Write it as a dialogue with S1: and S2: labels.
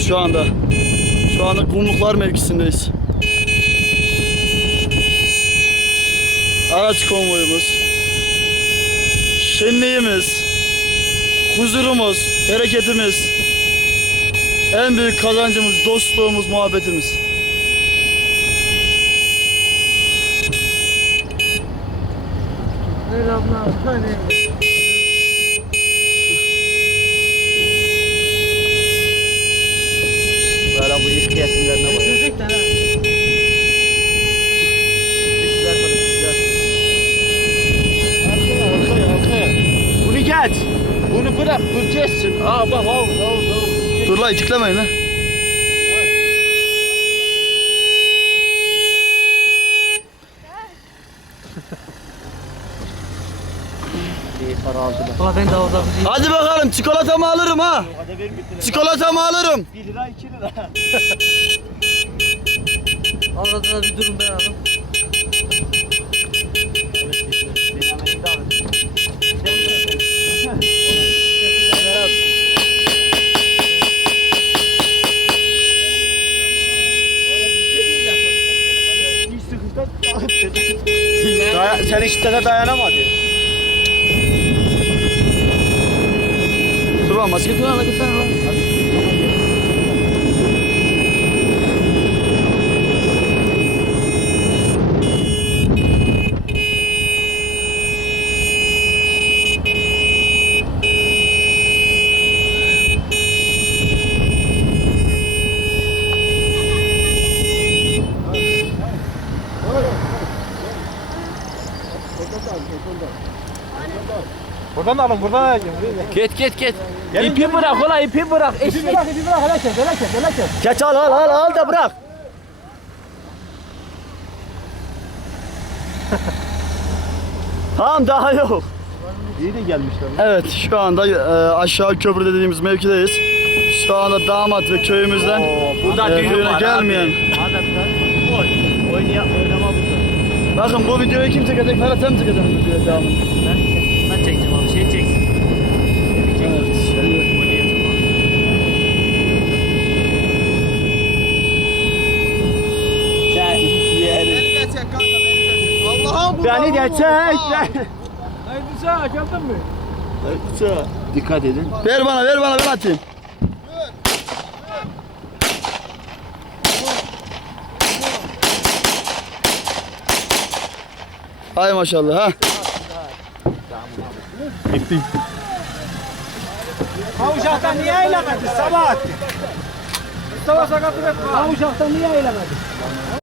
S1: şu anda. Şu anda Kumluklar mevkisindeyiz. Araç konvoyumuz, şenliğimiz, huzurumuz, bereketimiz, en büyük kazancımız, dostluğumuz, muhabbetimiz.
S2: Böyle bu iş kıyafetlerine bak. Arkaya. Bunu geç. Bunu bırak, dur geçsin. Aa bak,
S1: Dur la, itiklemeyin la.
S2: İyi para aldılar. Valla ben de orada
S1: Hadi bakalım, çikolatamı alırım ha.
S2: hadi ver bir
S1: Çikolatamı alırım.
S2: 1 lira 2 lira. Orada bir durum ben aldım.
S1: Sen işlere dayanamadı. Dur lan, maske tutan lan, gitsene lan.
S3: Buradan alın, buradan alın.
S2: Git. İpi bırak ulan, ipi bırak.
S3: İpi bırak, hele kes.
S1: Geç al da bırak. Tamam, daha yok.
S3: İyi de gelmişler.
S1: Evet, şu anda aşağı köprü dediğimiz mevkideyiz. Şu anda damat ve köyümüzden düğüne gelmeyen.
S2: Oynama burada.
S1: Bakın, bu videoyu kim çekecek? Ferhat, sen mi çekeceksin bu videoyu devamını?
S2: Ben çekeceğim abi, şey çeksin.
S1: Beni de çek.
S3: Hayırlısı, geldin mi?
S2: Dikkat edin.
S1: Ver bana, ben atayım. Hay maşallah ha.
S3: Ha uşaktan niye eylemedin? Sabah attın. Mustafa sakatlık etme. Ha uşaktan niye eylemedin?